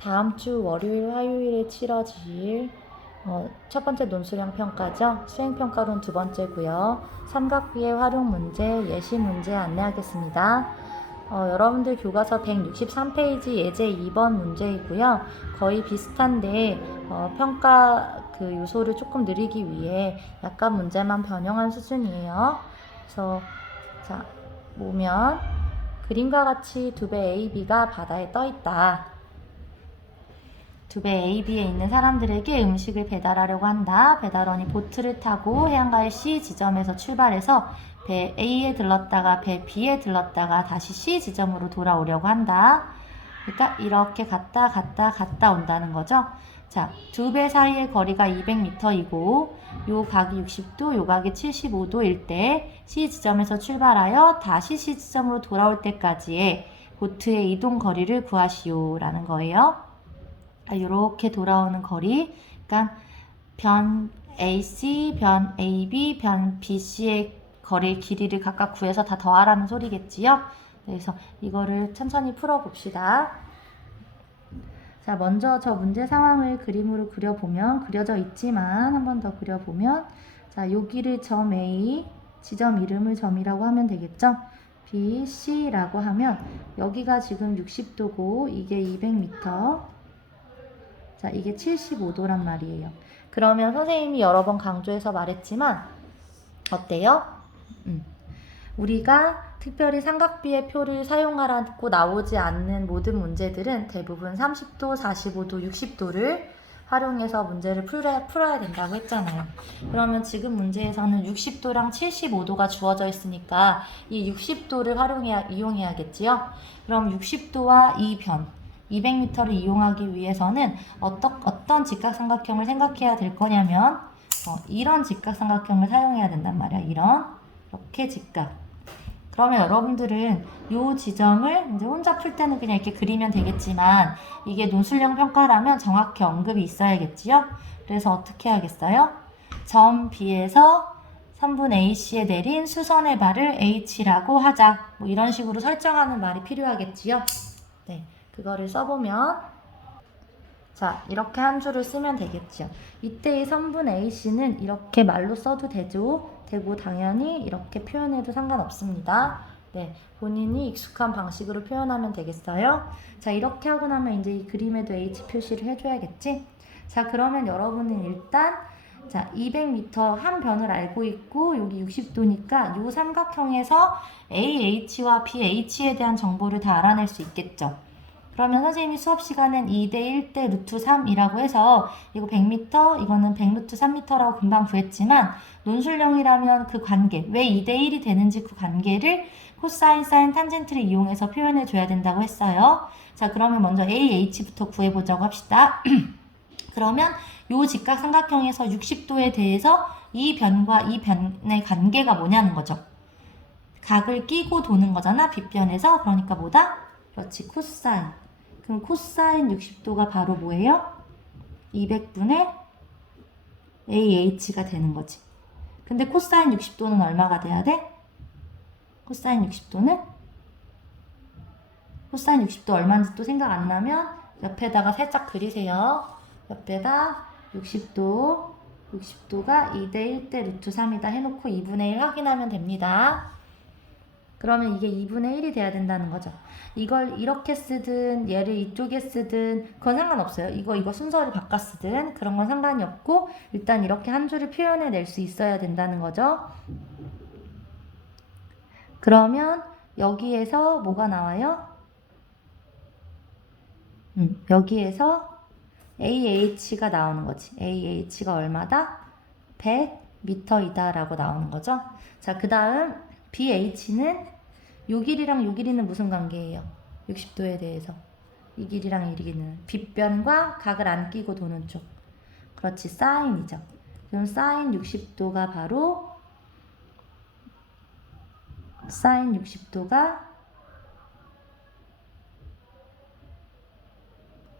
다음 주 월요일, 화요일에 치러질 첫 번째 논술형 평가죠. 수행평가론 두 번째고요. 삼각비의 활용 문제, 예시 문제 안내하겠습니다. 여러분들 교과서 163페이지 예제 2번 문제이고요. 거의 비슷한데 평가 그 요소를 조금 느리기 위해 약간 문제만 변형한 수준이에요. 그래서 자, 보면 그림과 같이 두 배 AB가 바다에 떠 있다. 두 배 AB에 있는 사람들에게 음식을 배달하려고 한다. 배달원이 보트를 타고 해안가의 C 지점에서 출발해서 배 A에 들렀다가 배 B에 들렀다가 다시 C 지점으로 돌아오려고 한다. 그러니까 이렇게 갔다 온다는 거죠. 자, 두 배 사이의 거리가 200m이고 요 각이 60도, 요 각이 75도일 때 C 지점에서 출발하여 다시 C 지점으로 돌아올 때까지의 보트의 이동 거리를 구하시오 라는 거예요. 이렇게 돌아오는 거리, 그러니까 변 AC, 변 AB, 변 BC의 거리 길이를 각각 구해서 다 더하라는 소리겠지요. 그래서 이거를 천천히 풀어봅시다. 자, 먼저 저 문제 상황을 그림으로 그려보면, 그려져 있지만 한 번 더 그려보면, 자, 여기를 점 A, 지점 이름을 점이라고 하면 되겠죠. B, C라고 하면 여기가 지금 60도고 이게 200m, 자, 이게 75도란 말이에요. 그러면 선생님이 여러 번 강조해서 말했지만 어때요? 우리가 특별히 삼각비의 표를 사용하라고 나오지 않는 모든 문제들은 대부분 30도, 45도, 60도를 활용해서 문제를 풀어야 된다고 했잖아요. 그러면 지금 문제에서는 60도랑 75도가 주어져 있으니까 이 60도를 이용해야겠지요. 그럼 60도와 이 변, 200m를 이용하기 위해서는 어떤 직각삼각형을 생각해야 될 거냐면 이런 직각삼각형을 사용해야 된단 말이야. 이렇게 직각. 그러면 여러분들은 이 지점을 이제 혼자 풀 때는 그냥 이렇게 그리면 되겠지만 이게 논술형 평가라면 정확히 언급이 있어야겠지요. 그래서 어떻게 하겠어요? 점 B에서 선분 AC에 내린 수선의 발을 H라고 하자. 뭐 이런 식으로 설정하는 말이 필요하겠지요. 네, 그거를 써보면 자, 이렇게 한 줄을 쓰면 되겠죠. 이때의 선분 AC는 이렇게 말로 써도 되고 당연히 이렇게 표현해도 상관없습니다. 네, 본인이 익숙한 방식으로 표현하면 되겠어요. 자, 이렇게 하고 나면 이제 이 그림에도 H 표시를 해줘야겠지? 자, 그러면 여러분은 일단 자, 200m 한 변을 알고 있고 여기 60도니까 이 삼각형에서 AH와 BH에 대한 정보를 다 알아낼 수 있겠죠. 그러면 선생님이 수업 시간엔 2대 1대 루트 3이라고 해서 이거 100m, 이거는 100 루트 3m라고 금방 구했지만 논술형이라면 그 관계, 왜 2대 1이 되는지 그 관계를 코사인, 사인, 탄젠트를 이용해서 표현해 줘야 된다고 했어요. 자, 그러면 먼저 AH부터 구해보자고 합시다. 그러면 요 직각삼각형에서 60도에 대해서 이 변과 이 변의 관계가 뭐냐는 거죠. 각을 끼고 도는 거잖아, 빗변에서. 그러니까 뭐다? 그렇지, 코사인. 그럼 코사인 60도가 바로 뭐예요? 200분의 AH가 되는 거지. 근데 코사인 60도는 얼마가 돼야 돼? 코사인 60도는? 코사인 60도 얼마인지 또 생각 안 나면 옆에다가 살짝 그리세요. 옆에다 60도가 2대 1대 루트 3이다 해놓고 2분의 1 확인하면 됩니다. 그러면 이게 2분의 1이 돼야 된다는 거죠. 이걸 이렇게 쓰든 얘를 이쪽에 쓰든 그건 상관없어요. 이거 순서를 바꿔 쓰든 그런 건 상관이 없고 일단 이렇게 한 줄을 표현해 낼 수 있어야 된다는 거죠. 그러면 여기에서 뭐가 나와요? 여기에서 AH가 나오는 거지. AH가 얼마다? 100m이다 라고 나오는 거죠. 자, 그 다음 BH는 요 길이랑 요 길이는 무슨 관계예요? 60도에 대해서. 이 길이랑 이 길이는 빗변과 각을 안 끼고 도는 쪽. 그렇지, 사인이죠. 그럼 사인 60도가 바로 사인 60도가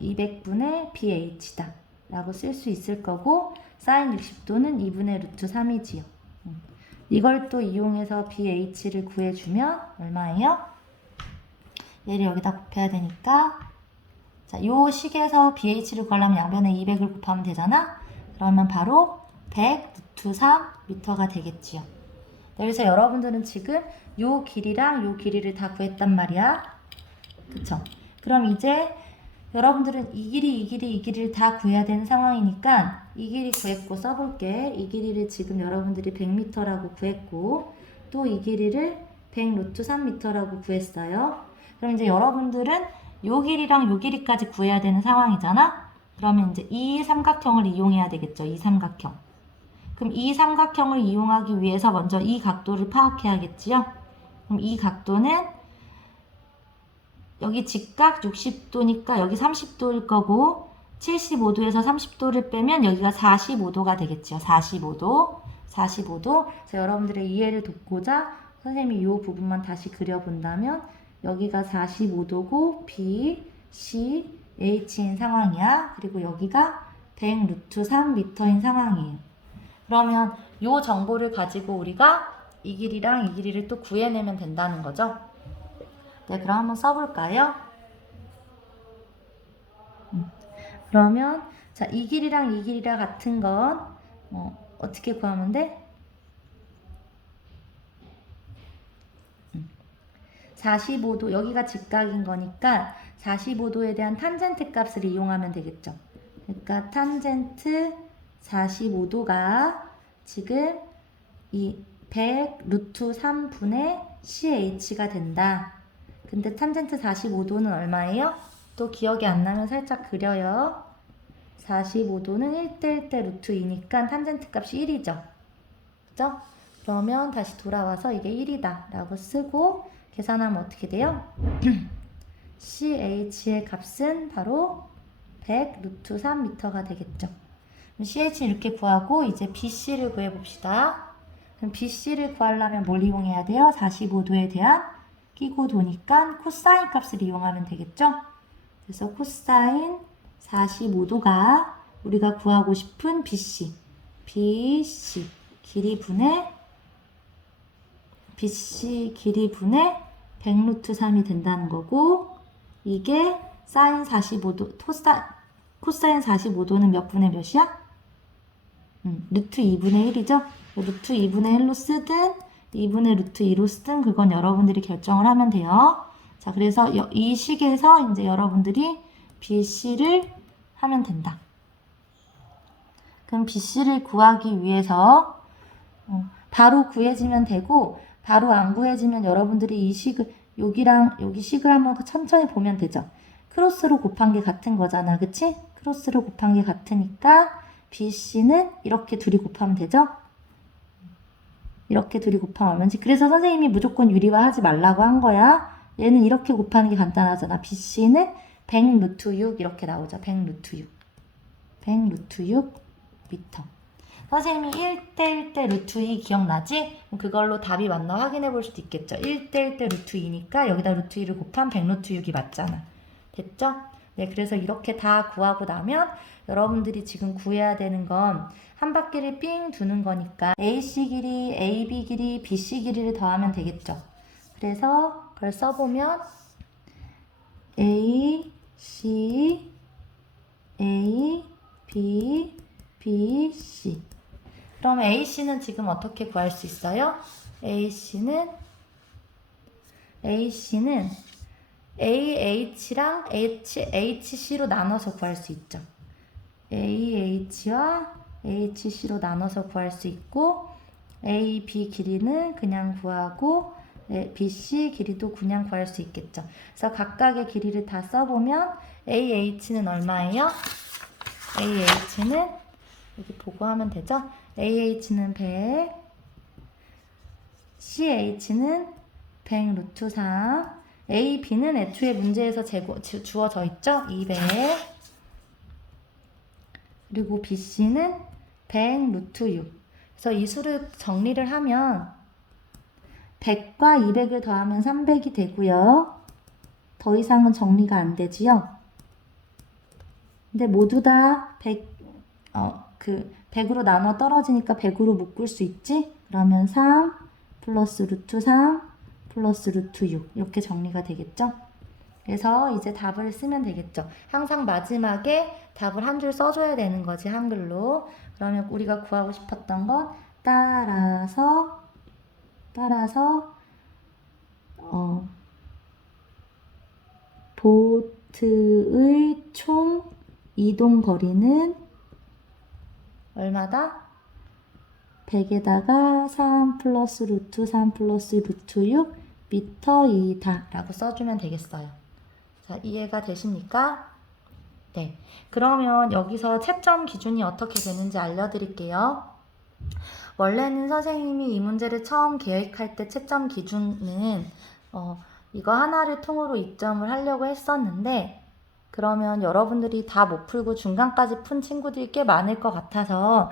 200분의 BH다 라고 쓸 수 있을 거고 사인 60도는 2분의 루트 3이지요. 이걸 또 이용해서 BH를 구해주면 얼마예요? 얘를 여기다 곱해야 되니까 자, 요 식에서 BH를 구하려면 양변에 200을 곱하면 되잖아? 그러면 바로 100 루트 3 미터가 되겠지요. 그래서 여러분들은 지금 요 길이랑 요 길이를 다 구했단 말이야. 그쵸? 그럼 이제 여러분들은 이 길이를 다 구해야 되는 상황이니까 이 길이 구했고 써볼게. 이 길이를 지금 여러분들이 100m라고 구했고 또 이 길이를 100 루트 3m라고 구했어요. 그럼 이제 여러분들은 요 길이랑 요 길이까지 구해야 되는 상황이잖아? 그러면 이제 이 삼각형을 이용해야 되겠죠. 이 삼각형. 그럼 이 삼각형을 이용하기 위해서 먼저 이 각도를 파악해야겠지요? 그럼 이 각도는 여기 직각 60도니까 여기 30도일 거고 75도에서 30도를 빼면 여기가 45도가 되겠죠. 45도. 45도. 그래서 여러분들의 이해를 돕고자 선생님이 이 부분만 다시 그려본다면 여기가 45도고 B, C, H인 상황이야. 그리고 여기가 100 루트 3m인 상황이에요. 그러면 이 정보를 가지고 우리가 이 길이랑 이 길이를 또 구해내면 된다는 거죠. 네, 그럼 한번 써볼까요? 그러면 자, 이 길이랑 이 길이랑 같은 건 어떻게 구하면 돼? 45도, 여기가 직각인 거니까 45도에 대한 탄젠트 값을 이용하면 되겠죠. 그러니까 탄젠트 45도가 지금 이 100 루트 3분의 CH가 된다. 근데 탄젠트 45도는 얼마예요? 또 기억이 안 나면 살짝 그려요. 45도는 1대 1대 루트 2니까 탄젠트 값이 1이죠. 그죠? 그러면 다시 돌아와서 이게 1이다 라고 쓰고 계산하면 어떻게 돼요? CH의 값은 바로 100 루트 3m가 되겠죠. CH는 이렇게 구하고 이제 BC를 구해봅시다. 그럼 BC를 구하려면 뭘 이용해야 돼요? 45도에 대한 끼고 도니까 코사인 값을 이용하면 되겠죠? 그래서 코사인 45도가 우리가 구하고 싶은 BC 길이 분의 BC 길이 분의 100 루트 3이 된다는 거고 이게 사인 45도 코사인 45도는 몇 분의 몇이야? 루트 2분의 1이죠? 루트 2분의 1로 쓰든 2분의 루트 2로 쓰든 그건 여러분들이 결정을 하면 돼요. 자, 그래서 이 식에서 이제 여러분들이 BC를 하면 된다. 그럼 BC를 구하기 위해서 바로 구해지면 되고 바로 안 구해지면 여러분들이 이 식을 여기랑 여기 식을 한번 천천히 보면 되죠. 크로스로 곱한 게 같은 거잖아. 그치? 크로스로 곱한 게 같으니까 BC는 이렇게 둘이 곱하면 되죠? 이렇게 둘이 곱하면 얼마인지. 그래서 선생님이 무조건 유리화하지 말라고 한 거야. 얘는 이렇게 곱하는 게 간단하잖아. BC는 100 루트 6 이렇게 나오죠. 100 루트 6. 100 루트 6 미터. 선생님이 1대 1대 루트 2 기억나지? 그걸로 답이 맞나 확인해 볼 수도 있겠죠. 1대 1대 루트 2니까 여기다 루트 2를 곱하면 100 루트 6이 맞잖아. 됐죠? 네, 그래서 이렇게 다 구하고 나면 여러분들이 지금 구해야 되는 건 한 바퀴를 삥 두는 거니까 AC 길이, AB 길이, BC 길이를 더하면 되겠죠. 그래서 그걸 써보면 A, C, A, B, B, C. 그럼 AC는 지금 어떻게 구할 수 있어요? AC는 AH랑 HC로 나눠서 구할 수 있죠. AH와 HC로 나눠서 구할 수 있고 AB 길이는 그냥 구하고 BC 길이도 그냥 구할 수 있겠죠. 그래서 각각의 길이를 다 써보면 AH는 얼마예요? AH는 여기 보고 하면 되죠? AH는 100, CH는 100 루트 3, AB는 애초에 문제에서 주어져 있죠? 200. 그리고 BC는 100 루트 6. 그래서 이 수를 정리를 하면 100과 200을 더하면 300이 되고요. 더 이상은 정리가 안 되지요. 근데 모두 다 100으로 나눠 떨어지니까 100으로 묶을 수 있지? 그러면 3 플러스 루트 3 플러스 루트 6 이렇게 정리가 되겠죠? 그래서 이제 답을 쓰면 되겠죠. 항상 마지막에 답을 한 줄 써줘야 되는 거지, 한글로. 그러면 우리가 구하고 싶었던 건 따라서 보트의 총 이동 거리는 얼마다? 100에다가 3 플러스 루트 3 플러스 루트 6 미터이다 라고 써주면 되겠어요. 자, 이해가 되십니까? 네. 그러면 여기서 채점 기준이 어떻게 되는지 알려드릴게요. 원래는 선생님이 이 문제를 처음 계획할 때 채점 기준은 이거 하나를 통으로 이점을 하려고 했었는데, 그러면 여러분들이 다 못 풀고 중간까지 푼 친구들이 꽤 많을 것 같아서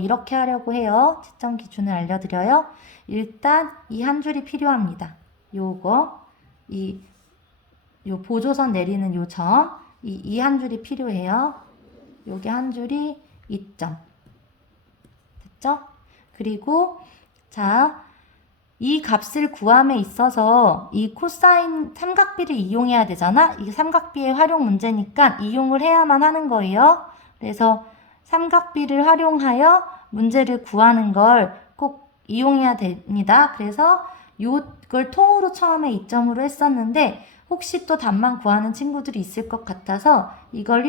이렇게 하려고 해요. 채점 기준을 알려드려요. 일단 이 한 줄이 필요합니다. 요거 요 보조선 내리는 요 점, 이 한 줄이 필요해요. 요게 한 줄이 2점. 됐죠? 그리고 자, 이 값을 구함에 있어서 이 코사인 삼각비를 이용해야 되잖아. 이게 삼각비의 활용 문제니까 이용을 해야만 하는 거예요. 그래서 삼각비를 활용하여 문제를 구하는 걸 꼭 이용해야 됩니다. 그래서 이걸 통으로 처음에 이점으로 했었는데 혹시 또 답만 구하는 친구들이 있을 것 같아서 이걸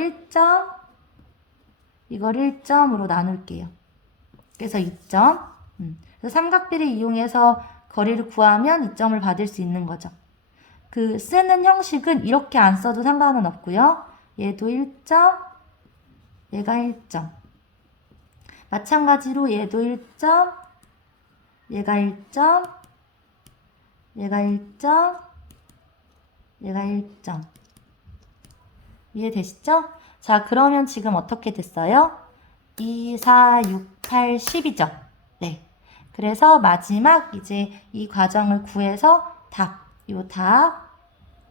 1점으로 나눌게요. 그래서 2점. 그래서 삼각비를 이용해서 거리를 구하면 2점을 받을 수 있는 거죠. 그 쓰는 형식은 이렇게 안 써도 상관은 없고요. 얘도 1점, 얘가 1점. 마찬가지로 얘도 1점, 얘가 1점, 얘가 1점, 얘가 1점. 이해되시죠? 자, 그러면 지금 어떻게 됐어요? 2, 4, 6, 8, 10이죠? 네. 그래서 마지막 이제 이 과정을 구해서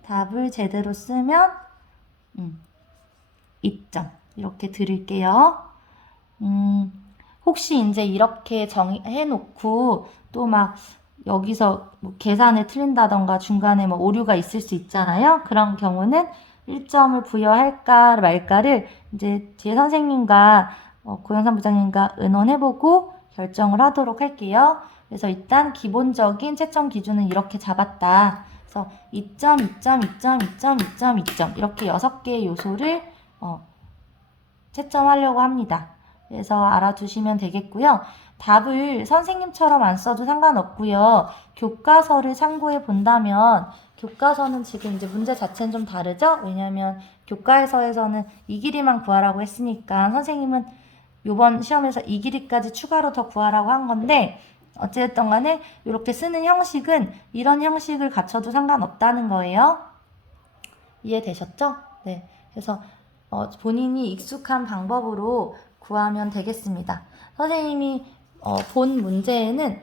답을 제대로 쓰면 2점. 이렇게 드릴게요. 혹시 이제 이렇게 정해 놓고 또 막 여기서 뭐 계산을 틀린다던가 중간에 뭐 오류가 있을 수 있잖아요. 그런 경우는 1점을 부여할까 말까를 이제 제 선생님과 고영삼 부장님과 의논해보고 결정을 하도록 할게요. 그래서 일단 기본적인 채점 기준은 이렇게 잡았다. 그래서 2점, 2점, 2점, 2점, 2점, 2점 이렇게 6개의 요소를 채점하려고 합니다. 그래서 알아두시면 되겠고요. 답을 선생님처럼 안 써도 상관없고요. 교과서를 참고해 본다면 교과서는 지금 이제 문제 자체는 좀 다르죠? 왜냐하면 교과서에서는 이 길이만 구하라고 했으니까 선생님은 이번 시험에서 이 길이까지 추가로 더 구하라고 한 건데 어쨌든 간에 이렇게 쓰는 형식은 이런 형식을 갖춰도 상관없다는 거예요. 이해되셨죠? 네. 그래서 본인이 익숙한 방법으로 구하면 되겠습니다. 선생님이 본 문제에는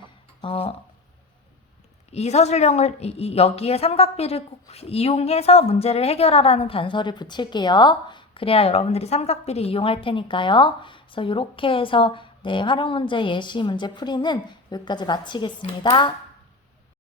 이 서술형을 여기에 삼각비를 꼭 이용해서 문제를 해결하라는 단서를 붙일게요. 그래야 여러분들이 삼각비를 이용할 테니까요. 그래서 이렇게 해서 활용 문제, 예시 문제 풀이는 여기까지 마치겠습니다.